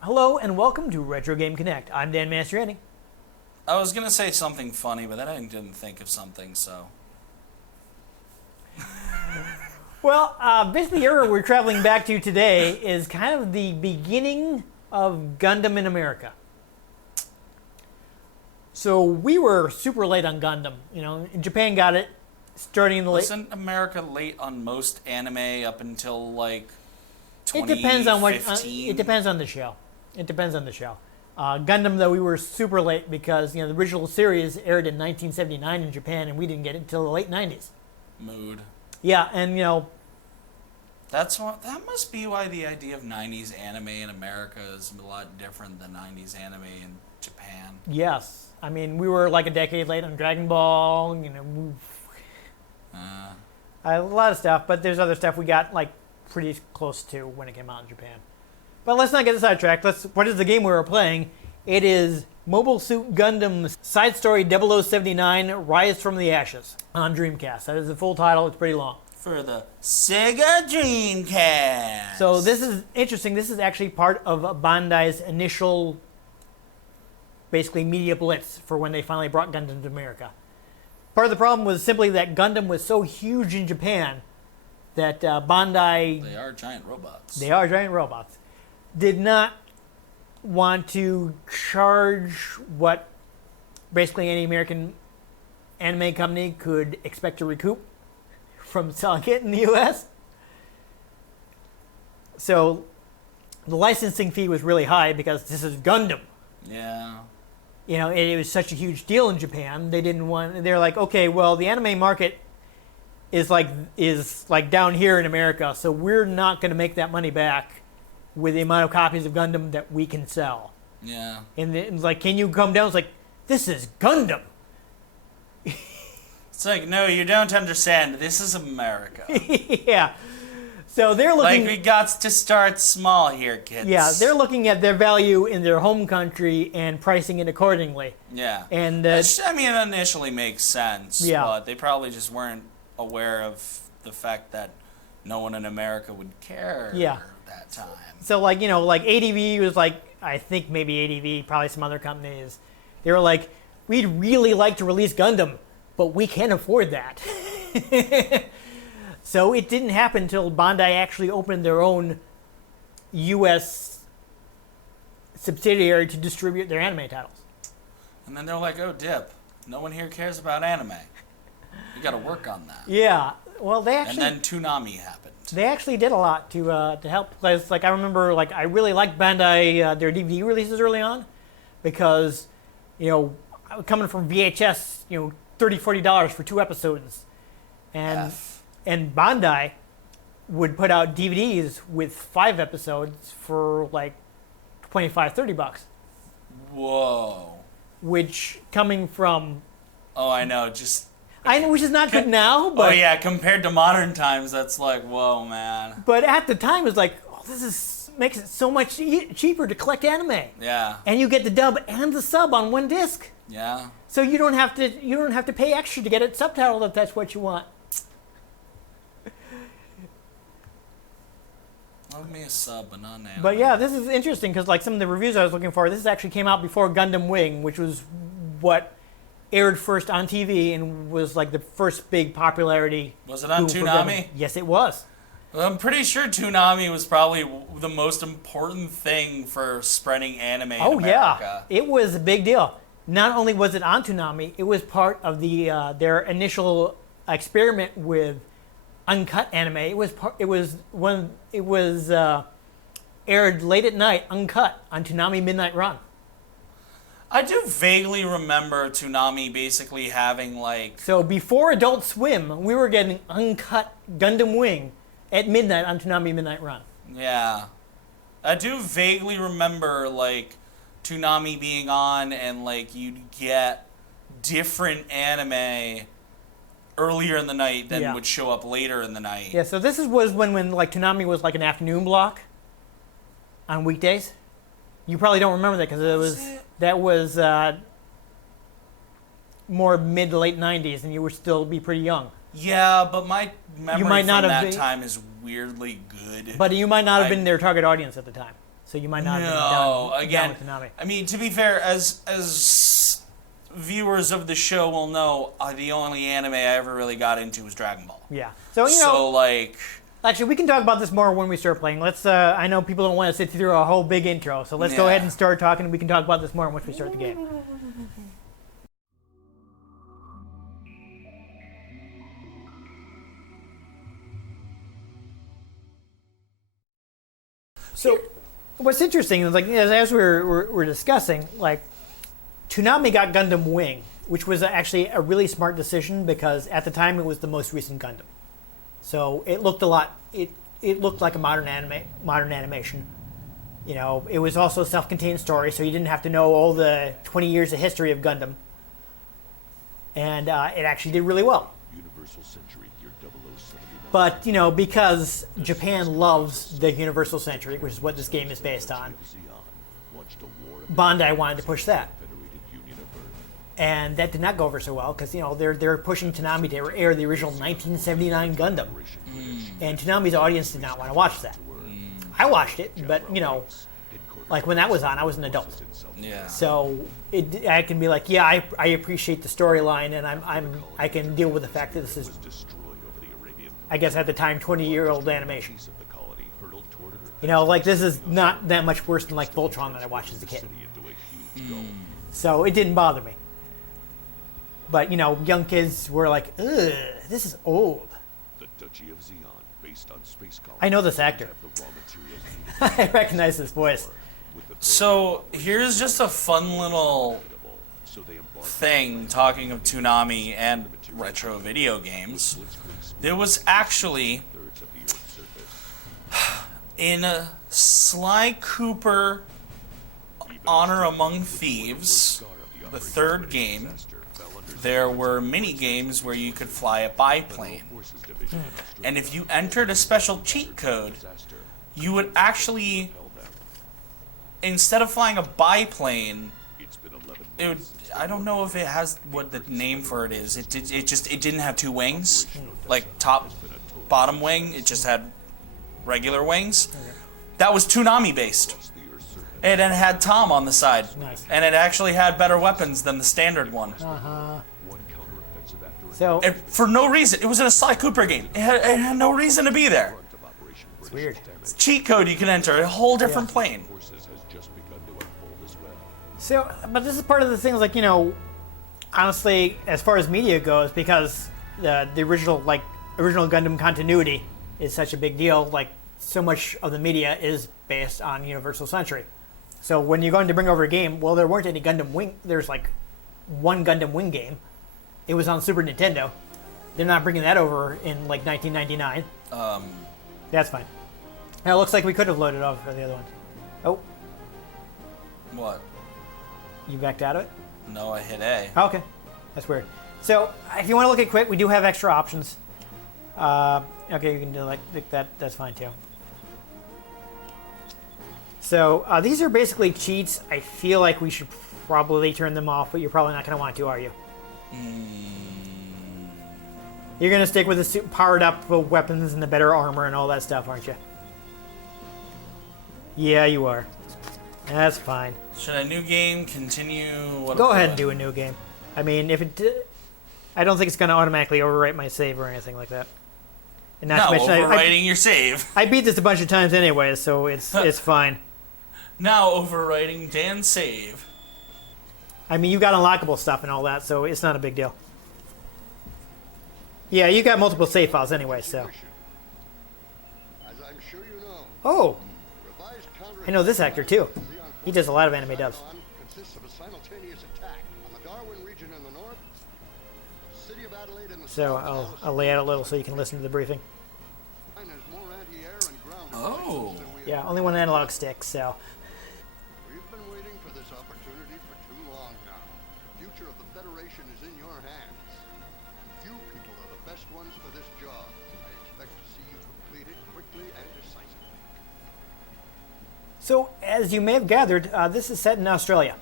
Hello and welcome to Retro Game Connect. I'm Dan Mastriani. I was gonna say something funny, but then I didn't think of something, so. Well, basically the era we're traveling back to today is kind of the beginning of Gundam in America. So we were super late on Gundam. You know, Japan got it starting in the late... Wasn't America late on most anime up until, like, It 2015? depends on what... it depends on the show. It depends on the show. Gundam, though, we were super late because, you know, the original series aired in 1979 in Japan, and we didn't get it until the late 90s. Mood. Yeah, and, you know... That must be why the idea of 90s anime in America is a lot different than 90s anime in Japan. Yes. I mean, we were like a decade late on Dragon Ball, you know... a lot of stuff, but there's other stuff we got, like, pretty close to when it came out in Japan. But let's not get sidetracked. What is the game we were playing? It is Mobile Suit Gundam Side Story 0079 Rise from the Ashes on Dreamcast. That is the full title. It's pretty long. For the Sega Dreamcast. So this is interesting. This is actually part of Bandai's initial, basically, media blitz for when they finally brought Gundam to America. Part of the problem was simply that Gundam was so huge in Japan that Bandai... They are giant robots. They are giant robots. Did not want to charge what basically any American anime company could expect to recoup from selling it in the US. So the licensing fee was really high because this is Gundam. Yeah. You know, it was such a huge deal in Japan. They're like, okay, well, the anime market is like down here in America, so we're not going to make that money back with the amount of copies of Gundam that we can sell. Yeah. And it's like, can you come down? It's like, this is Gundam. It's like, no, you don't understand. This is America. Yeah. So they're looking... Like, we got to start small here, kids. Yeah, they're looking at their value in their home country and pricing it accordingly. Yeah. And Which, I mean, initially makes sense. Yeah. But they probably just weren't aware of the fact that no one in America would care that time. So, like, you know, like ADV was like, I think maybe ADV, probably some other companies, they were like, we'd really like to release Gundam, but we can't afford that. So it didn't happen until Bandai actually opened their own U.S. subsidiary to distribute their anime titles. And then they're like, oh, dip. No one here cares about anime. We got to work on that. Yeah. Well, they actually... And then Toonami happened. They actually did a lot to help. Like, I remember, like, I really liked Bandai, their DVD releases early on, because, you know, coming from VHS, you know, $30, $40 for 2 episodes. And Bandai would put out DVDs with 5 episodes for like $25, $30. Whoa. Which, coming from... Oh, I know, I know, which is not good now, but... Oh, yeah, compared to modern times, that's like, whoa, man. But at the time, it's like, oh, makes it so much cheaper to collect anime. Yeah. And you get the dub and the sub on one disc. Yeah. So you don't have to pay extra to get it subtitled if that's what you want. Love me a sub, but not an anime. But yeah, this is interesting because like some of the reviews I was looking for, this actually came out before Gundam Wing, which was what aired first on TV and was like the first big popularity. Was it on Toonami? Yes, it was. Well, I'm pretty sure Toonami was probably the most important thing for spreading anime in America. Yeah, it was a big deal. Not only was it on Toonami, it was part of their initial experiment with uncut anime. It was aired late at night, uncut, on Toonami Midnight Run. I do vaguely remember Toonami basically having like... So before Adult Swim, we were getting uncut Gundam Wing at midnight on Toonami Midnight Run. Yeah. I do vaguely remember like Toonami being on and like you'd get different anime earlier in the night than would show up later in the night. Yeah, so this was when like Toonami was like an afternoon block on weekdays. You probably don't remember that because that was more mid to late 90s, and you would still be pretty young. Yeah, but my memory might not from have that been- time is weirdly good. But you might not have been their target audience at the time, so you might not have No, been again, down with Konami. I mean, to be fair, as viewers of the show will know, the only anime I ever really got into was Dragon Ball. Yeah. So, you know, So, like, actually, we can talk about this more when we start playing. Let's, I know people don't want to sit through a whole big intro, so let's go Yeah. ahead and start talking. We can talk about this more once we start the game. So, what's interesting is, like, as we're discussing, like, Toonami got Gundam Wing, which was actually a really smart decision because at the time it was the most recent Gundam. So it looked a lot. It looked like a modern animation. You know, it was also a self-contained story, so you didn't have to know all the 20 years of history of Gundam. And it actually did really well. Universal Century, your 0079. But, you know, because Japan loves the Universal Century, which is what this game is based on, Xeon launched a war Bandai wanted to push that. Federated Union of Earth. And that did not go over so well because, you know, they're pushing Toonami to air the original 1979 Gundam. And Toonami's audience did not want to watch that. I watched it, but, you know, like when that was on, I was an adult. yeah. So I can be like, yeah, I appreciate the storyline, and I can deal with the fact that this is, Destroyed over the Arabian I guess at the time, 20-year-old animation. piece of the colony hurtled toward Earth. You know, like this is not that much worse than like Voltron that I watched as a kid. City into a huge dome. So it didn't bother me. But, you know, young kids were like, ugh, this is old. The Duchy of Xeon, based on space colony. I know this actor. Have the raw materials needed I recognize this voice. with the So, here's just a fun little formidable. So they embarked thing, talking of Toonami and retro video games. There was actually, thirds of the Earth's surface. in Sly Cooper Honor Among Thieves, the third game, there were mini games where you could fly a biplane. And if you entered a special cheat code, you would actually, instead of flying a biplane, It's been 11 it would, I don't know if it has what the name for it is. It didn't have two wings, like top, bottom wing. It just had regular wings. That was Toonami based. the Earth's surface. And it had Tom on the side. Nice. And it actually had better weapons than the standard one. One counteroffensive after So And for no reason. It was in a Sly Cooper game. It had no reason to be there. front of Operation it's weird. Cheat code you can enter, a whole different plane. Forces has just begun to unfold as well. So, but this is part of the things, like, you know, honestly, as far as media goes, because the original Gundam continuity is such a big deal, like, so much of the media is based on Universal Century. So when you're going to bring over a game, well, there weren't any Gundam Wing, there's like one Gundam Wing game. It was on Super Nintendo. They're not bringing that over in like 1999. That's fine. Now it looks like we could have loaded off for the other one. Oh, What? you backed out of it? No, I hit A. Oh, okay, that's weird. So if you want to look at quick, we do have extra options. Okay, you can do like that. That's fine too. So these are basically cheats. I feel like we should probably turn them off, but you're probably not going to want to, are you? You're going to stick with the powered up weapons and the better armor and all that stuff, aren't you? Yeah, you are. That's fine. Should a new game continue? What Go ahead and do a new game. I mean, if it, I don't think it's going to automatically overwrite my save or anything like that. And not No, to mention, overwriting your save. I beat this a bunch of times anyway, so it's fine. Now overwriting Dan's save. I mean, you got unlockable stuff and all that, so it's not a big deal. Yeah, you got multiple save files anyway, so. As I'm sure you know, Oh, revised I know this actor too. He does a lot of anime dubs. consists of a simultaneous attack on the Darwin region in the north, city of Adelaide in the So south. I'll lay out a little so you can listen to the briefing. Has more anti-air and ground Oh. defenses than we Yeah, only one analog stick, so. We've been waiting for this opportunity for too long now. The future of the Federation is in your hands. You people are the best ones for this job. I expect to see you complete it quickly and decisively. So, as you may have gathered, this is set in Australia.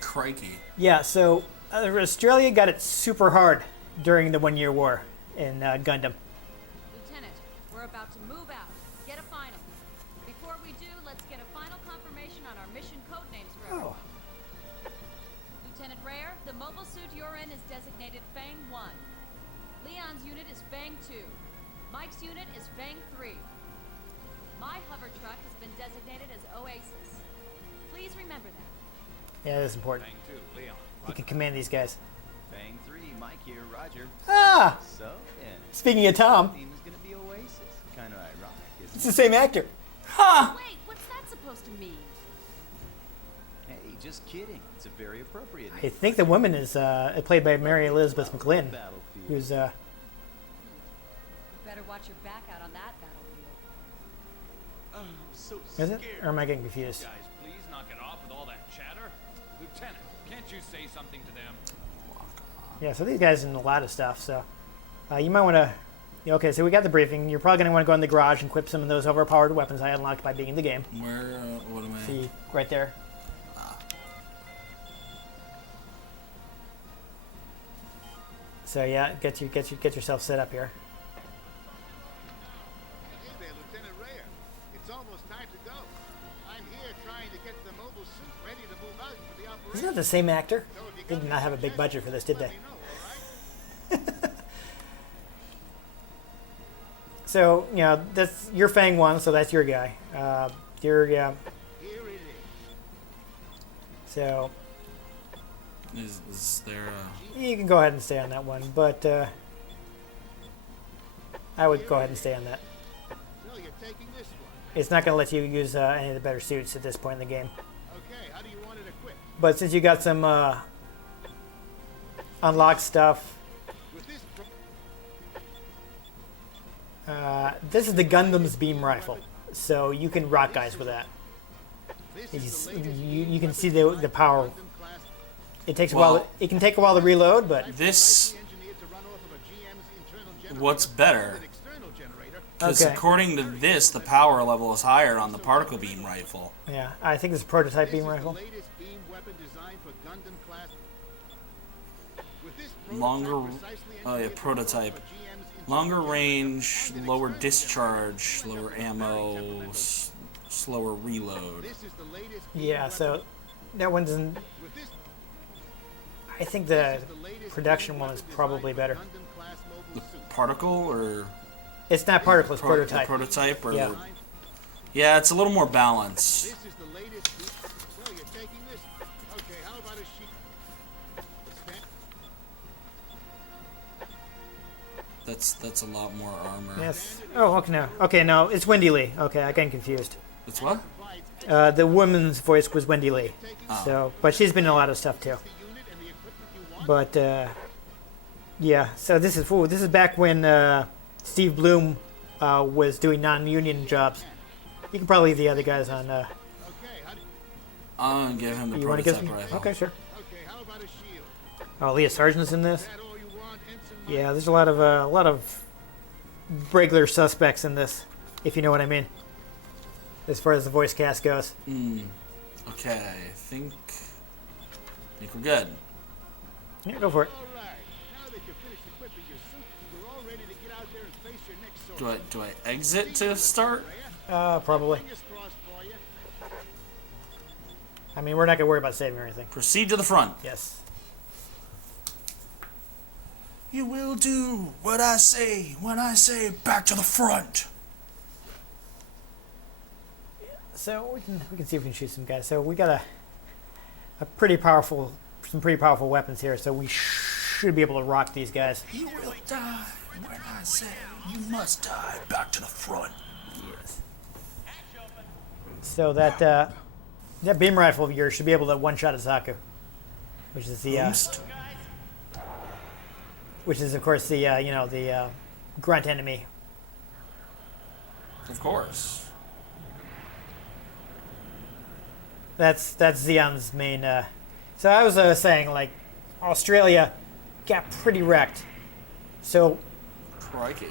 Crikey. Yeah, so Australia got it super hard during the 1 Year War in Gundam. Lieutenant, we're about to move out. Get a final. Before we do, let's get a final confirmation on our mission code names for everyone. Oh. Lieutenant Rare, the mobile suit you're in is designated Fang 1. Leon's unit is Fang 2. Mike's unit is Fang 3. My hover truck has been designated as Oasis. Please remember that. Yeah, that's important. Fang 2, Leon. You can command these guys. Fang 3, Mike here, Roger. Ah! So, yeah. Speaking of Tom, Theme is gonna be Oasis. Kind of ironic, it's isn't the same actor. Huh. Wait, what's that supposed to mean? it? Hey, just kidding. It's a very appropriate I name. think the woman is played by Mary Elizabeth McGlynn, Battlefield. who's You better watch your back out on that battlefield. I'm so is it? scared. Or am I getting confused? Guys, please knock it off with all that chatter. Lieutenant, can't you say something to them? Yeah, so these guys in a lot of stuff. So you might want to. Okay, so we got the briefing. You're probably going to want to go in the garage and equip some of those overpowered weapons I unlocked by being in the game. Where? What am I? See right there. So yeah, get yourself set up here. Hey there, Lieutenant Rare. It's almost time to go. I'm here trying to get the mobile suit ready to move out for the operation. Isn't that the same actor? So if you They got did any not have a big suggestions, budget for this, did let they? me know, all right? So that's your Fang 1, so that's your guy. Here it is. So Is there? you can go ahead and stay on that one, but I would go ahead and stay on that. So you're taking this one. It's not going to let you use any of the better suits at this point in the game. Okay, how do you want it equipped? But since you got some unlocked stuff, With this this is the Gundam's beam rifle, so you can rock guys with that. This is the You can see the power. Gundam class It takes a Well- while. It can take a while to reload, but This. engineered to run off of a GM's internal generator What's better? and an external generator. Because Okay. according to this, the power level is higher on the particle beam rifle. yeah, I think it's a prototype This beam is the rifle. latest beam weapon designed for Gundam class. With this prototype Longer. precisely Oh yeah, engineered to prototype. run off of a GM's Longer internal range, generator and an lower external discharge, generator. lower ammo, slower reload. This is the latest beam Yeah, weapon. so that one's in. With this, I think this the is the latest production beam one is weapon probably designed better. for Gundam class mobile The suit. particle or It's not particle, it's the prototype. prototype or Yeah. the, yeah, it's a little more balanced. This is the latest beam. So you're taking this? Okay, how about a sheet? That's a lot more armor. Yes. Oh, okay, no. Okay, no, it's Wendy Lee. Okay, I got confused. It's what? The woman's voice was Wendy Lee. Oh. So, but she's been in a lot of stuff too. The unit and the equipment you want? But yeah, so this is back when Steve Bloom was doing non-union jobs. You can probably leave the other guys on. Okay, how do I'm gonna give him the You want to give prototype me? rifle. Okay, sure. okay, how about a shield? Oh, Leah Sargent's in this. Is that all you want, Ensign Mike? Yeah, there's a lot of regular suspects in this, if you know what I mean. As far as the voice cast goes. Okay, I think we're good. Yeah, go for it. All right, now that you're finished equipping your suit, you're all ready to get out there and face your next sword. Do I exit to start? Probably. Fingers crossed for you. I mean, we're not gonna worry about saving or anything. Proceed to the front. Yes. You will do what I say when I say back to the front. So we can see if we can shoot some guys. So we got some pretty powerful weapons here. So we should be able to rock these guys. You will die when I say you must die back to the front. Yes. So that beam rifle of yours should be able to one-shot a Zaku, which is the Boost. which is of course the the grunt enemy. Of course. That's Xeon's main. So I was saying, like, Australia got pretty wrecked. So Crikey.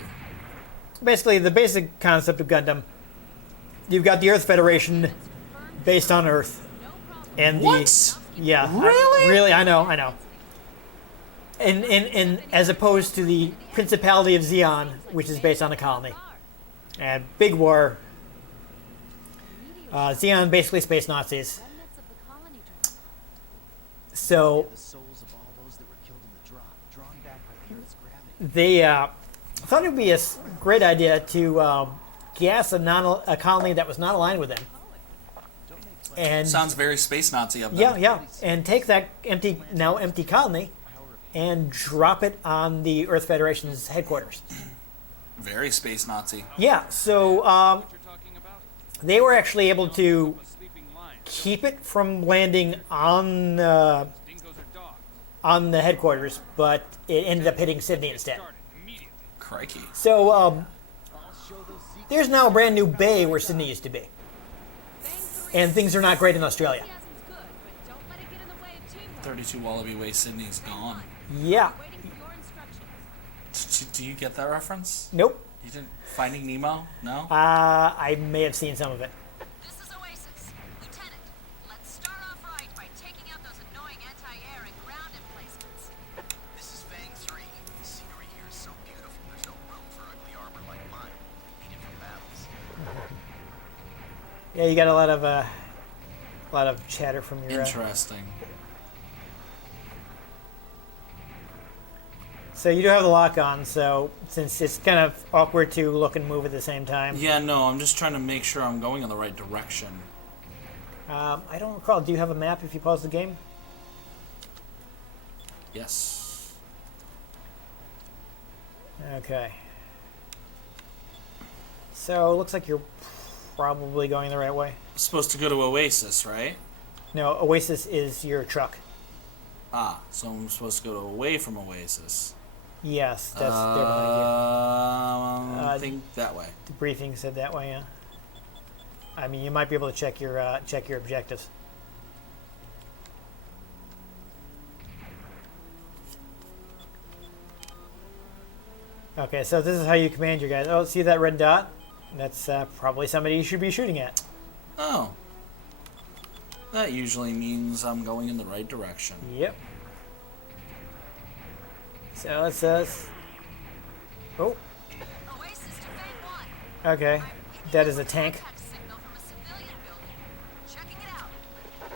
basically, the basic concept of Gundam, you've got the Earth Federation based on Earth, and the What? yeah, Really? really, I know. and as opposed to the Principality of Xeon, which is based on a colony. And Big War, Xeon basically space Nazis. Remnants of the colony drive. So The souls of all those that were killed in the drop, drawn back by Earth's gravity. they thought it would be a great idea to gas a colony that was not aligned with them. And Sounds very space Nazi of them. yeah, and take that now empty colony and drop it on the Earth Federation's headquarters. Very space Nazi. Yeah, so What you're talking about? they were actually able to A sleeping lion. keep it from landing on Dingoes are dogs. on the headquarters, but it ended up hitting Sydney instead. Started immediately. Crikey. So there's now a brand new bay where Sydney used to be, and things are not great in Australia. Enthusiasm's good, but don't let it get in the way of teamwork. 32 Wallaby Way, Sydney's gone. Yeah, Waiting for your instructions. Do you get that reference? nope. You didn't Finding Nemo? No? I may have seen some of it. This is Oasis. Lieutenant, let's start off right by taking out those annoying anti-air and ground emplacements. This is Fang 3. The scenery here is so beautiful, there's no room for ugly armor like mine. Needed for battles. Yeah, you got a lot of chatter from your. Interesting. So you do have the lock on. So since it's kind of awkward to look and move at the same time. Yeah, no, I'm just trying to make sure I'm going in the right direction. I don't recall. Do you have a map if you pause the game? Yes. Okay. So it looks like you're probably going the right way. Supposed to go to Oasis, right? No, Oasis is your truck. Ah, so I'm supposed to go away from Oasis. Yes, that's definitely I think that way. the briefing said that way. Yeah. I mean, you might be able to check your objectives. Okay, so this is how you command your guys. Oh, see that red dot? That's probably somebody you should be shooting at. Oh. That usually means I'm going in the right direction. Yep. So it says. Oh, Oasis to Fang 1. okay. That is a tank. Contact signal from a civilian building. Checking it out.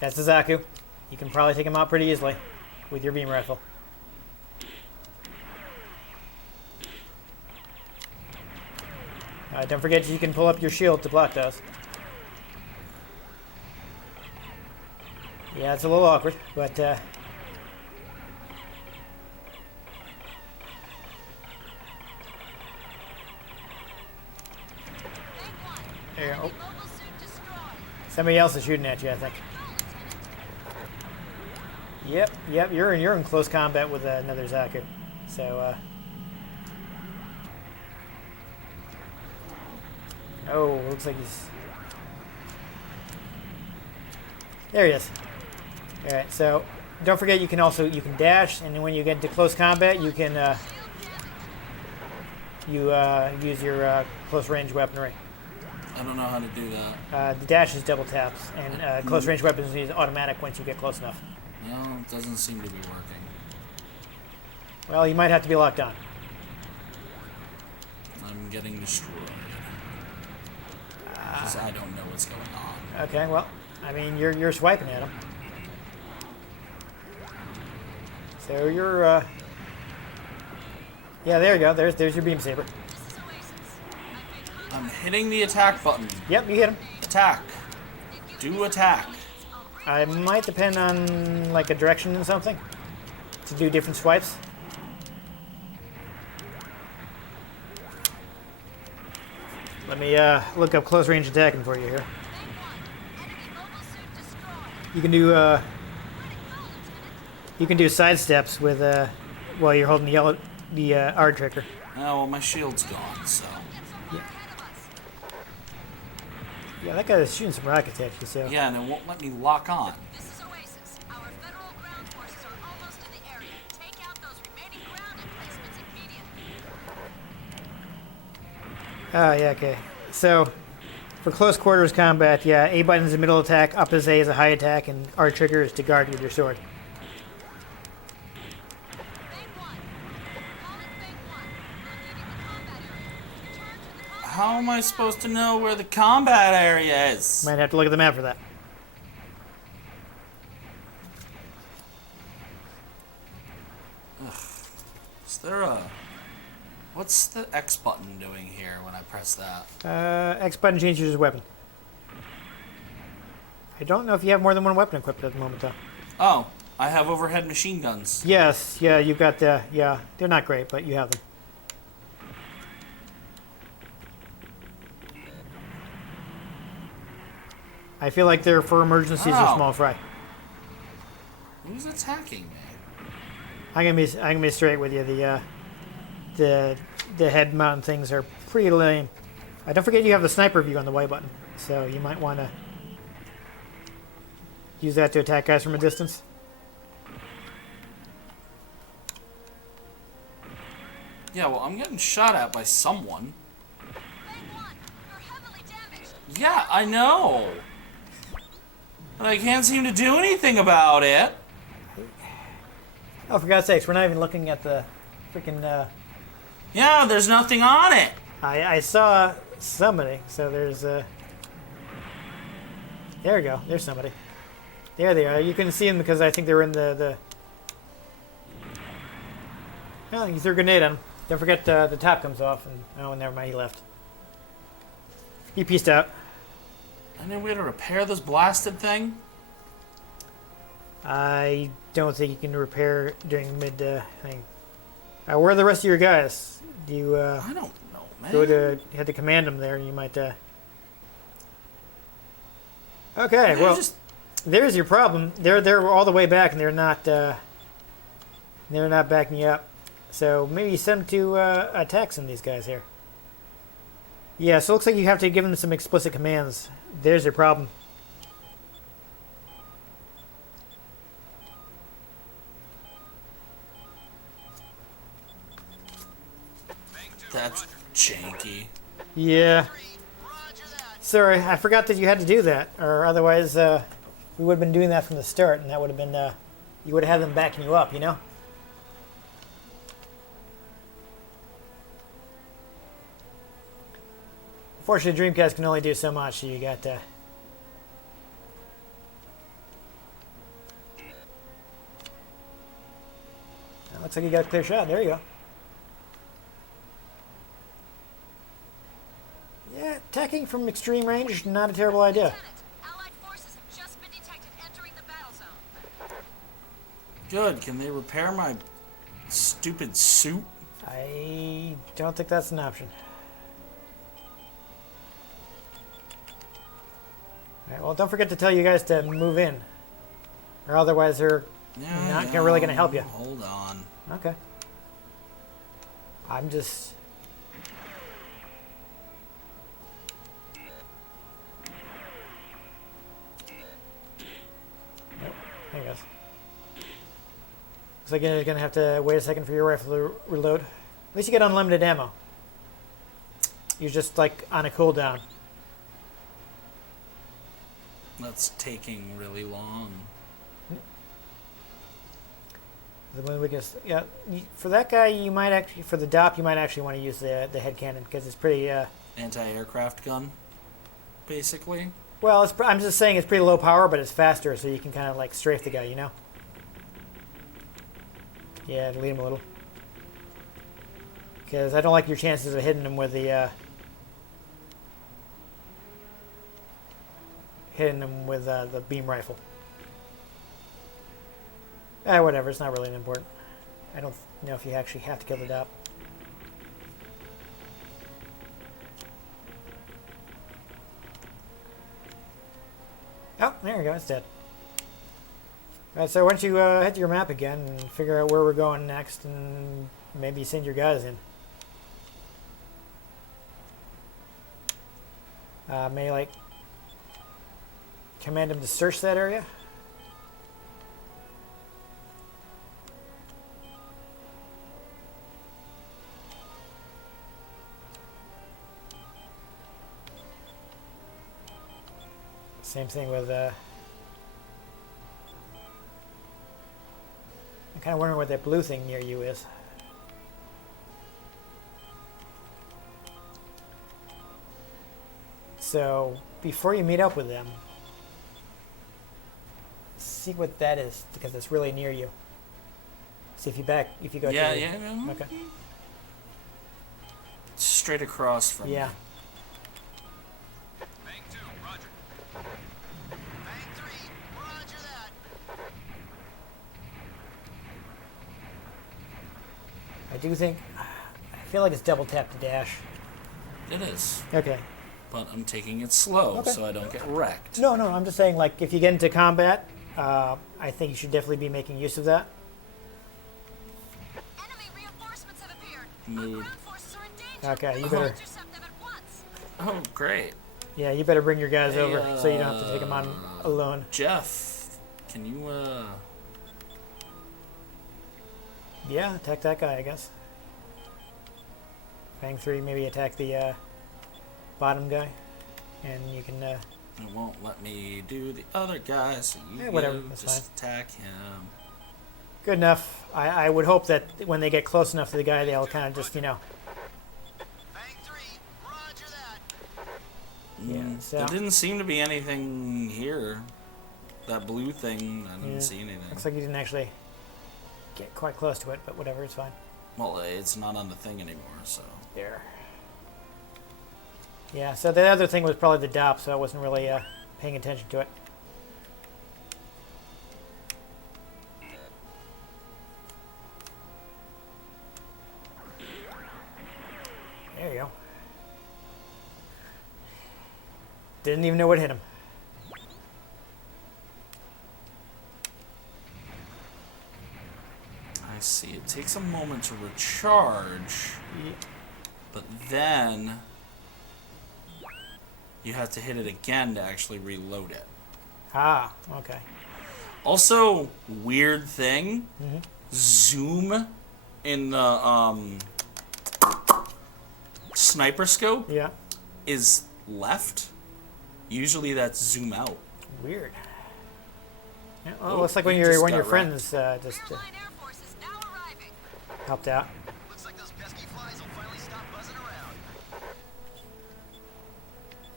That's a Zaku. You can probably take him out pretty easily with your beam rifle. Don't forget you can pull up your shield to block those. Yeah, it's a little awkward, but there you go. Oh, Mobile suit destroyed. somebody else is shooting at you, I think. Yep, you're in close combat with another Zaku. So oh, looks like he's there. He is. All right, so don't forget you can dash, and then when you get into close combat, you can use your close range weaponry. I don't know how to do that. The dash is double taps, and close range weapons is automatic once you get close enough. No, it doesn't seem to be working. Well, you might have to be locked on. I'm getting destroyed. Because I don't know what's going on. Okay, well, I mean you're swiping at him. So you're yeah, there you go. There's your beam saber. This is Oasis. I'm hitting the attack button. Yep, you hit him. Attack. Do attack. I might depend on like a direction and something to do different swipes. Let me look up close range attacking for you here. Enemy mobile suit destroyed. You can do side steps with while you're holding the R trigger. Oh, well, my shield's gone, so. Yeah, that guy is shooting some rockets at you. So Yeah, and it won't let me lock on. This is Oasis. Our federal ground forces are almost in the area. Take out those remaining ground emplacements immediately. oh yeah, okay. So for close quarters combat, yeah, A button is a middle attack, up is A is a high attack, and R trigger is to guard with your sword. how am I supposed to know where the combat area is? Might have to look at the map for that. Is there a... What's the X button doing here when I press that? X button changes your weapon. I don't know if you have more than one weapon equipped at the moment, though. Oh, I have overhead machine guns. Yes, yeah, you've got the... Yeah, they're not great, but you have them. I feel like they're for emergencies or Ow. small fry. Who's attacking me? I'm gonna be straight with you. The head mounted things are pretty lame. Don't forget you have the sniper view on the Y button, so you might want to use that to attack guys from a distance. Yeah, well, I'm getting shot at by someone. Bang 1, you're heavily damaged. Yeah, I know. But I can't seem to do anything about it. Oh, for God's sakes, we're not even looking at the freaking... Yeah, there's nothing on it. I saw somebody, so there's... There we go, there's somebody. There they are. You couldn't see them because I think they were in the... Oh, you threw a grenade on him. Don't forget the top comes off, and... Oh, never mind, he left. He pieced out. Any way to repair this blasted thing? I don't think you can repair during mid thing. Where are the rest of your guys? Do you I don't know, man. go to head to command them there? You might. Okay, well, there's your problem. They're all the way back, and they're not backing you up. So maybe send them to attack some of these guys here. Yeah, so it looks like you have to give them some explicit commands. There's your problem. That's janky. Yeah. Roger that. Sorry, I forgot that you had to do that, or otherwise we would have been doing that from the start, and that would have been you would have had them backing you up, you know. Unfortunately, Dreamcast can only do so much, so you got looks like you got a clear shot. There you go. Yeah, attacking from extreme range, not a terrible idea. Lieutenant, Allied forces have just been detected entering the battle zone. Good. Can they repair my stupid suit? I don't think that's an option. Alright, well, don't forget to tell you guys to move in. Or otherwise they're not really going to help you. Hold on. Okay. I'm just... Nope. There he goes. Looks like you're going to have to wait a second for your rifle to reload. At least you get unlimited ammo. You're just like on a cooldown. That's taking really long. The one weakness, yeah. For that guy, you might actually, for the DOP, you might actually want to use the head cannon because it's pretty. Anti-aircraft gun, basically. Well, I'm just saying it's pretty low power, but it's faster, so you can kind of like strafe the guy, you know. Yeah, to lead him a little. Because I don't like your chances of hitting him with the. Hitting him with the beam rifle. Whatever, it's not really important. I don't know if you actually have to kill the DOP. Oh, there we go, it's dead. Alright, so why don't you head to your map again and figure out where we're going next and maybe send your guys in. May like command him to search that area. Same thing with, I'm kind of wondering what that blue thing near you is. So before you meet up with them, see what that is because it's really near you. See if you go. Yeah, to the, yeah. Okay. Straight across from. Yeah. Bang 2, roger. Bang 3, roger that. I do think. I feel like it's double tap to dash. It is, Okay. but I'm taking it slow Okay. so I don't get wrecked. No, I'm just saying, like, if you get into combat, I think you should definitely be making use of that. Enemy reinforcements have appeared. Mood. Ground forces are in danger. Okay, you Please better. intercept them at once. Oh, great. Yeah, you better bring your guys Hey, over so you don't have to take them on alone. Jeff, can you Yeah, attack that guy, I guess. Bang 3, maybe attack the bottom guy, and you can. It won't let me do the other guy, so you whatever, that's just attack him. Good enough. I would hope that when they get close enough to the guy, they'll kind of just, Bang 3, roger that. Yeah. So There didn't seem to be anything here. That blue thing, I didn't see anything. looks like you didn't actually get quite close to it, but whatever, it's fine. Well, it's not on the thing anymore, so. There. Yeah, so the other thing was probably the DOP, so I wasn't really paying attention to it. There you go. Didn't even know what hit him. I see. It takes a moment to recharge, but then you have to hit it again to actually reload it. Ah, okay. Also, weird thing, zoom in the sniper scope Yeah, is left. Usually that's zoom out. weird. Yeah, well, Oh, it looks like when he your just when your got friends just Airline Air Force is now arriving. helped out. Looks like those pesky flies will finally stop buzzing around.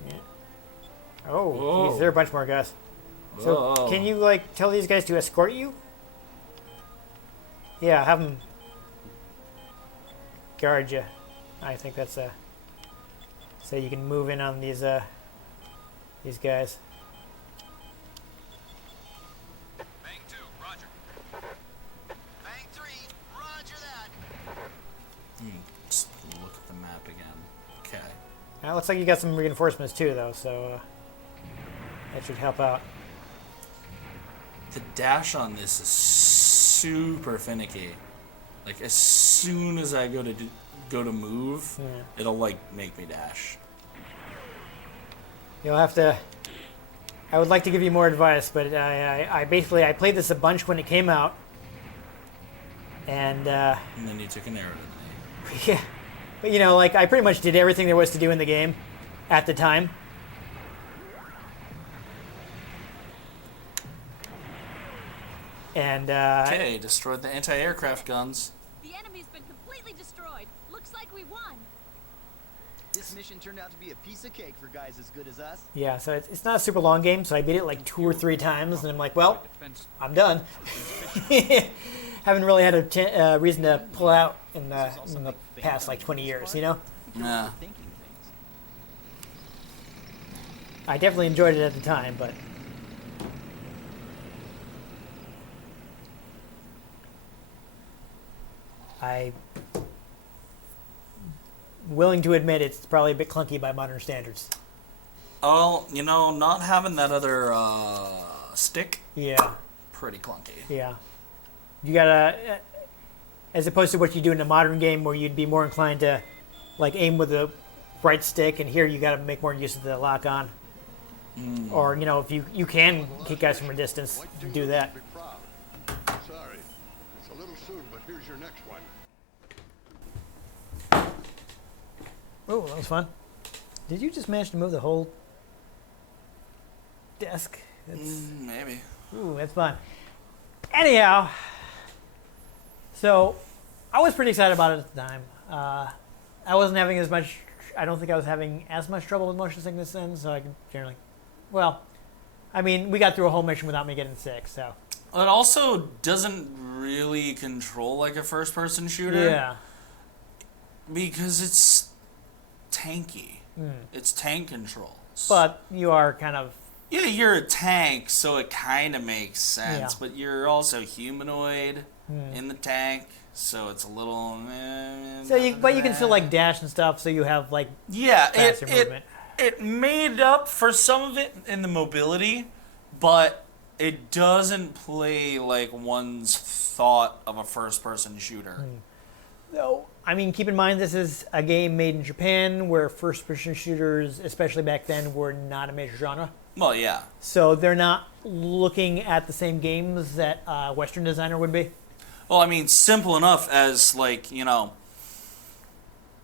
Yeah. Oh, Whoa. geez, there are a bunch more guys. So Whoa. can you like tell these guys to escort you? Yeah, have them guard you. I think that's so you can move in on these guys. Bang 2, roger. Bang 3, roger that. Just look at the map again. Okay. It looks like you got some reinforcements too, though, so that should help out. The dash on this is super finicky. Like as soon as I go to move, Yeah. it'll like make me dash. You'll have to. I would like to give you more advice, but I basically I played this a bunch when it came out, and And then you took an arrow to me. yeah, but you know, like I pretty much did everything there was to do in the game at the time. And Okay, destroyed the anti-aircraft guns. The enemy's been completely destroyed. Looks like we won. This mission turned out to be a piece of cake for guys as good as us. yeah, so it's not a super long game, so I beat it like 2 or 3 times, and I'm like, well, I'm done. Haven't really had a reason to pull out in the past like 20 years, you know? Yeah. Thinking things. I definitely enjoyed it at the time, but I willing to admit it's probably a bit clunky by modern standards. Oh, you know, not having that other stick, Yeah, pretty clunky. yeah. You gotta, as opposed to what you do in a modern game where you'd be more inclined to, like, aim with the right stick, and here you gotta make more use of the lock on. Or, you know, if you can kick guys from a distance, White team do that. Be proud. Sorry, it's a little soon, but here's your next one. Oh, that was fun. Did you just manage to move the whole desk? Maybe. Ooh, that's fun. Anyhow, so I was pretty excited about it at the time. I wasn't having as much I don't think I was having as much trouble with motion sickness then, so I could generally, well, I mean, we got through a whole mission without me getting sick, so. It also doesn't really control like a first-person shooter. Yeah. Because it's tanky. It's tank controls. But you are kind of... Yeah, you're a tank, so it kind of makes sense. Yeah. But you're also humanoid in the tank, so it's a little... but you can still, like, dash and stuff, so you have, like, faster movement. It made up for some of it in the mobility, but it doesn't play like one's thought of a first-person shooter. So, I mean, keep in mind this is a game made in Japan where first-person shooters, especially back then, were not a major genre. Well, yeah. So they're not looking at the same games that a Western designer would be. Well, I mean, simple enough as, like,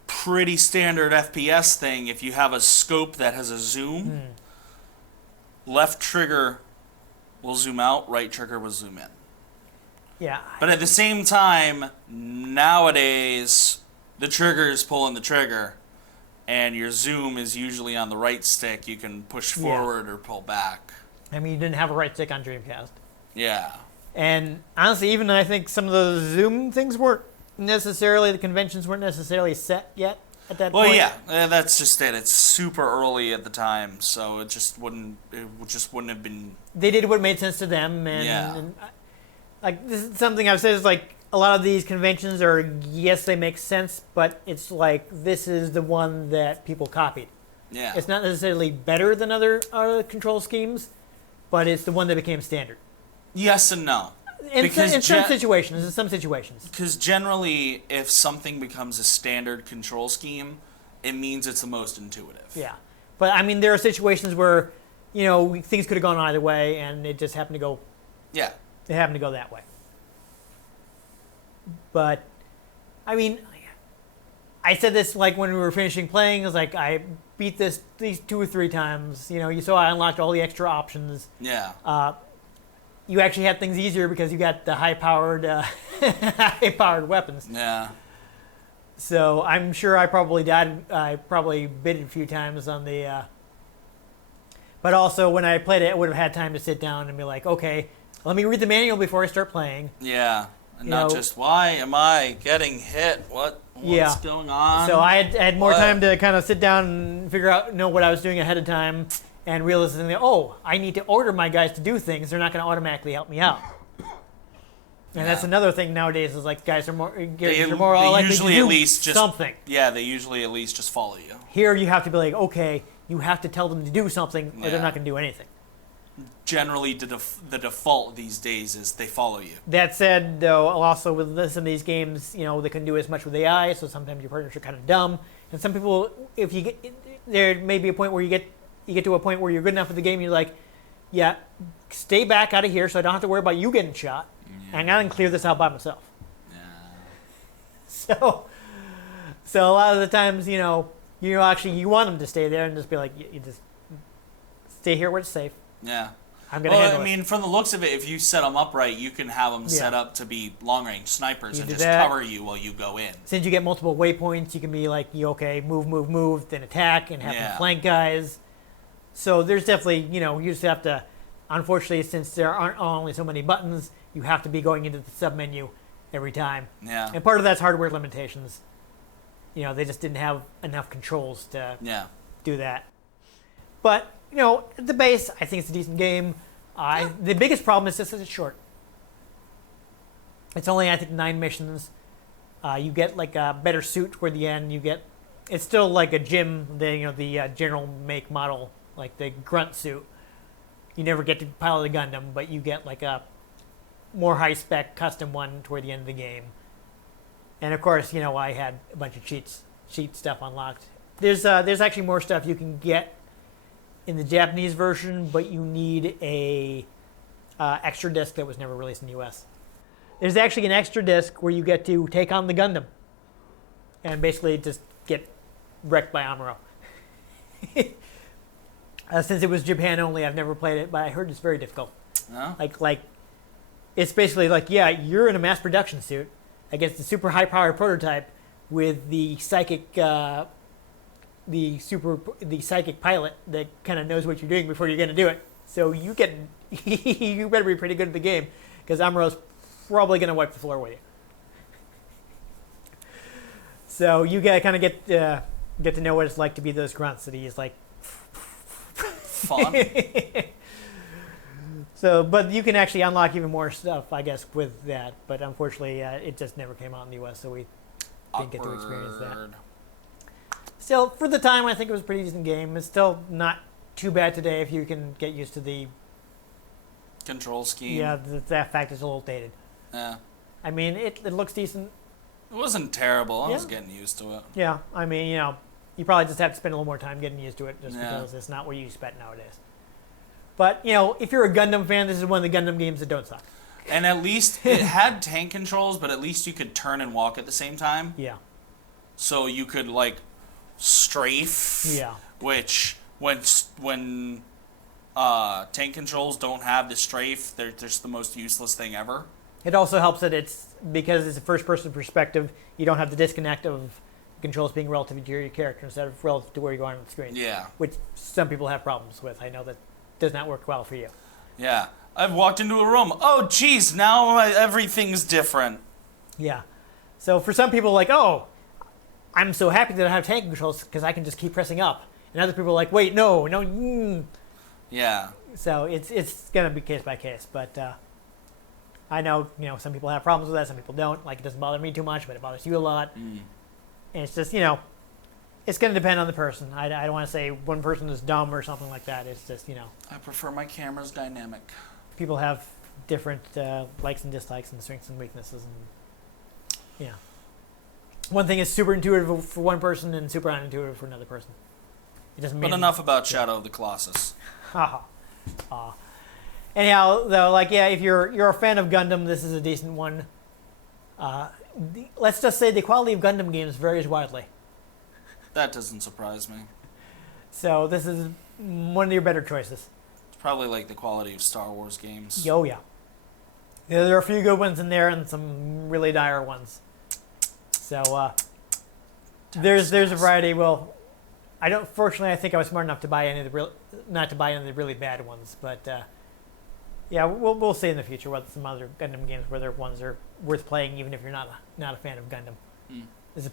pretty standard FPS thing. If you have a scope that has a zoom, left trigger will zoom out, right trigger will zoom in. Yeah. But at the same time, nowadays, the trigger is pulling the trigger, and your zoom is usually on the right stick. You can push forward or pull back. I mean, you didn't have a right stick on Dreamcast. Yeah. And honestly, even I think some of those zoom things weren't necessarily, the conventions weren't necessarily set yet at that point. Well, yeah, that's just it. It's super early at the time, so it just wouldn't have been... They did what made sense to them, and like, this is something I've said is like, a lot of these conventions are, yes, they make sense, but it's like, this is the one that people copied. Yeah. It's not necessarily better than other control schemes, but it's the one that became standard. Yes and no. In some situations. Because generally, if something becomes a standard control scheme, it means it's the most intuitive. Yeah. But, I mean, there are situations where, things could have gone either way, and it just happened to go... Yeah. It happened to go that way. But, I mean, I said this, like, when we were finishing playing, I was like, I beat these 2 or 3 times. You saw I unlocked all the extra options. Yeah. You actually had things easier because you got the high-powered weapons. Yeah. So I'm sure I probably died. I probably bit it a few times on the. But also, when I played it, I would have had time to sit down and be like, okay, let me read the manual before I start playing. Yeah, and not just, why am I getting hit? What's going on? So I had more time to kind of sit down and figure out, know what I was doing ahead of time. And realizing that, I need to order my guys to do things. They're not going to automatically help me out. And that's another thing nowadays is like guys are more likely to do something. Yeah, they usually at least just follow you. Here you have to be like, okay, you have to tell them to do something or they're not going to do anything. Generally, the default these days is they follow you. That said, though, also with some of these games, they couldn't do as much with AI, so sometimes your partners are kind of dumb. And some people, if you get, there may be a point where you get to a point where you're good enough at the game, and you're like, yeah, stay back out of here so I don't have to worry about you getting shot. Yeah. And I can clear this out by myself. Yeah. So a lot of the times, you want them to stay there and just be like, you just stay here where it's safe. Yeah. I'm going to handle it. I mean, from the looks of it, if you set them up right, you can have them set up to be long-range snipers and just cover you while you go in. Since you get multiple waypoints, you can be like, move, then attack and have them flank guys. So there's definitely, you just have to, unfortunately, since there aren't only so many buttons, you have to be going into the sub-menu every time. Yeah. And part of that's hardware limitations. They just didn't have enough controls to do that. But, at the base, I think it's a decent game. The biggest problem is just that it's short. It's only, I think, 9 missions. You get, like, a better suit toward the end. It's still like a gym, the general make model, like the grunt suit. You never get to pilot a Gundam, but you get like a more high-spec custom one toward the end of the game. And of course, I had a bunch of cheat stuff unlocked. There's actually more stuff you can get in the Japanese version, but you need a extra disc that was never released in the U.S. There's actually an extra disc where you get to take on the Gundam and basically just get wrecked by Amuro. Since it was Japan only, I've never played it, but I heard it's very difficult. No? Like it's basically like, you're in a mass production suit against the super high-powered prototype with the psychic the psychic pilot that kind of knows what you're doing before you're going to do it. So you better be pretty good at the game, because Amuro's probably going to wipe the floor with you. So you gotta kind of get to know what it's like to be those grunts that he's like. Fun. So, but you can actually unlock even more stuff, I guess, with that. But unfortunately, it just never came out in the U.S., so we didn't get to experience that. Awkward. Still, for the time, I think it was a pretty decent game. It's still not too bad today if you can get used to the Control scheme. that fact it's a little dated. Yeah. I mean, it looks decent. It wasn't terrible. I was Yeah. getting used to it. Yeah, I mean, you probably just have to spend a little more time getting used to it, just Yeah. because it's not what you expect nowadays. But if you're a Gundam fan, this is one of the Gundam games that don't suck. And at least it had tank controls, but at least you could turn and walk at the same time. Yeah. So you could like strafe. Yeah. Which when tank controls don't have the strafe, they're just the most useless thing ever. It also helps that because it's a first-person perspective, you don't have the disconnect of controls being relative to your character instead of relative to where you are on the screen. Yeah. Which some people have problems with. I know that does not work well for you. Yeah. I've walked into a room. Oh, geez, now everything's different. Yeah. So for some people, like, oh, I'm so happy that I have tank controls because I can just keep pressing up. And other people are like, wait, no. Yeah. So it's going to be case by case. But I know, some people have problems with that. Some people don't. Like, it doesn't bother me too much, but it bothers you a lot. And it's just, it's going to depend on the person. I don't want to say one person is dumb or something like that. It's just, I prefer my cameras dynamic. people have different likes and dislikes and strengths and weaknesses. And one thing is super intuitive for one person and super unintuitive for another person. It doesn't mean. But enough about Shadow of the Colossus. Anyhow, though, if you're a fan of Gundam, this is a decent one. Let's just say the quality of Gundam games varies widely. That doesn't surprise me. So this is one of your better choices. It's probably like the quality of Star Wars games. Oh yeah. There are a few good ones in there and some really dire ones. So there's a variety. Well, Fortunately, I think I was smart enough to buy not to buy any of the really bad ones. But we'll see in the future what some other Gundam games where there ones are worth playing, even if you're not a fan of Gundam. This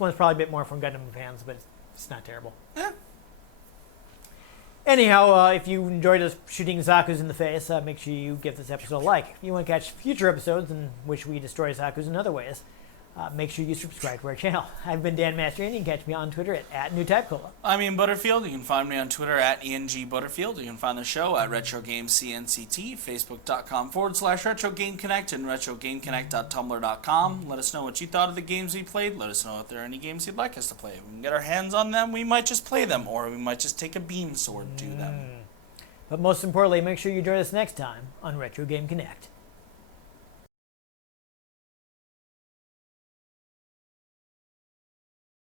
one's probably a bit more from Gundam fans, but it's not terrible. Yeah. Anyhow, if you enjoyed us shooting Zaku's in the face, make sure you give this episode a like. If you want to catch future episodes in which we destroy Zaku's in other ways, make sure you subscribe to our channel. I've been Dan Mastriani. You can catch me on Twitter at NewTypeCola. I'm Ian Butterfield. You can find me on Twitter at ENGButterfield. You can find the show at RetroGamesCNCT, Facebook.com/RetroGameConnect, and RetroGameConnect.tumblr.com. Let us know what you thought of the games we played. Let us know if there are any games you'd like us to play. If we can get our hands on them, we might just play them, or we might just take a beam sword to them. But most importantly, make sure you join us next time on Retro Game Connect.